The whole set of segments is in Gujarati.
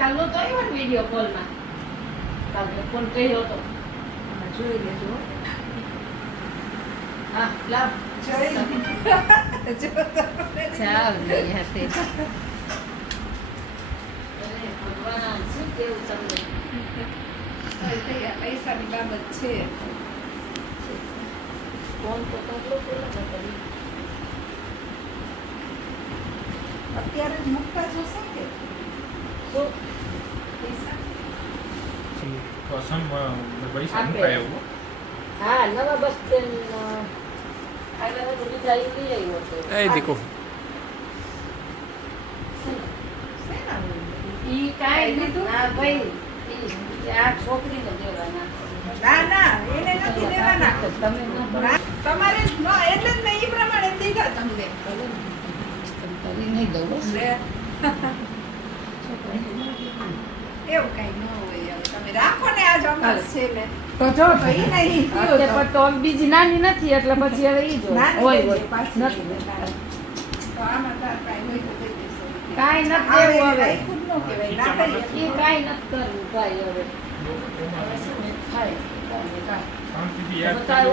કાલ નો તો આવ્યો ને વિડિયો કોલમાં. કાલ ફોન કર્યો હતો. જોઈ લેજો. હા, લાવ. જોઈ ચાલ નહીં હતી. અરે ભગવાન શું કેવું તમને. પૈસાની બાબત છે. ફોન તો કાઢલો પેલા કરી. અત્યારે જ મૂકતા જશે કે શું પૈસા પૈસા મુકાય એવું. હા, નવા બસ સ્ટેન્ડ આવ્યા તો બીજા લઈ આવ્યો હતો. એ દીકો શેના હોય? ઈ કાંઈ લીધું? ના ભાઈ ઈ આ છોકરીને દેવાના. ના ના એને નથી દેવાના. તમે ન ના, તમારે ન એટલે જ મેં ઈ પ્રમાણે દીધા તમને. કરી નહીં દઉં બસ. લે. એવું કઈ ન હોય. હવે તમે રાખો ને આજ અમાર છે ને. તો જો તો ઈ નહીં થયું અત્યારે તો. પણ તો બીજી નાની નથી એટલે પછી હવે ઈ જ નાની હોય લઈ હોય જાય પાછી. નથી તો આમાં તાર કાંઈ હોય તો દઈ દેશો. કાંઈ નથી હા, દેવું એને હવે. રાખ્યું જ ન કહેવાય. ના કહીએ. ઈ કાંઈ નથી કરવું ભાઈ હવે. થાય કાંઈ કાંઈ. શાંતિથી યાદ બતાય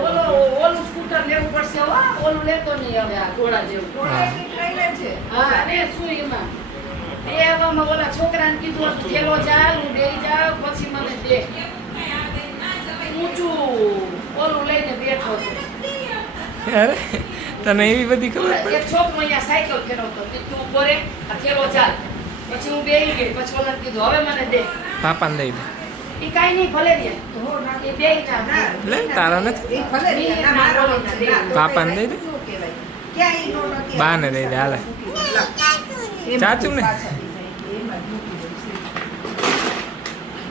ઓલું સ્કૂટર લેવું પડશે હો. ઓલું લેતો નહીં હવે આ ઘોડા જેવું. કોળાની ટ્રેલર છે. હા અને શું એમાં દેવામાં ઓલા છોકરાને કીધું હતું થેલો ચાલ હું બેહી જાઉં પછી મને દે ઊંચું ઓલું લઈને બેઠો હતો. અરે તને એવી બધી ખબર એક છોકરો અહીંયા સાયકલ ફેરવતો કે તું ઉભો રે આ થેલો ચાલ પછી હું બેહી ગઈ પછી ઓલાને કીધું હવે મને દે પાપાને દઈ દે. ઈ કાંઈ નહીં ભલે દે ધો ના એ બેય ના ના, લે, તારા નથી? એ ભલે દે. ના, મારો નથી. ના, તો પાપાને કઈ દઈ દે. શું કહેવાય? ક્યાં ઈ નો નથી? બાને દઈ દે, હાલે. એમ ચાચુને? પાછળ.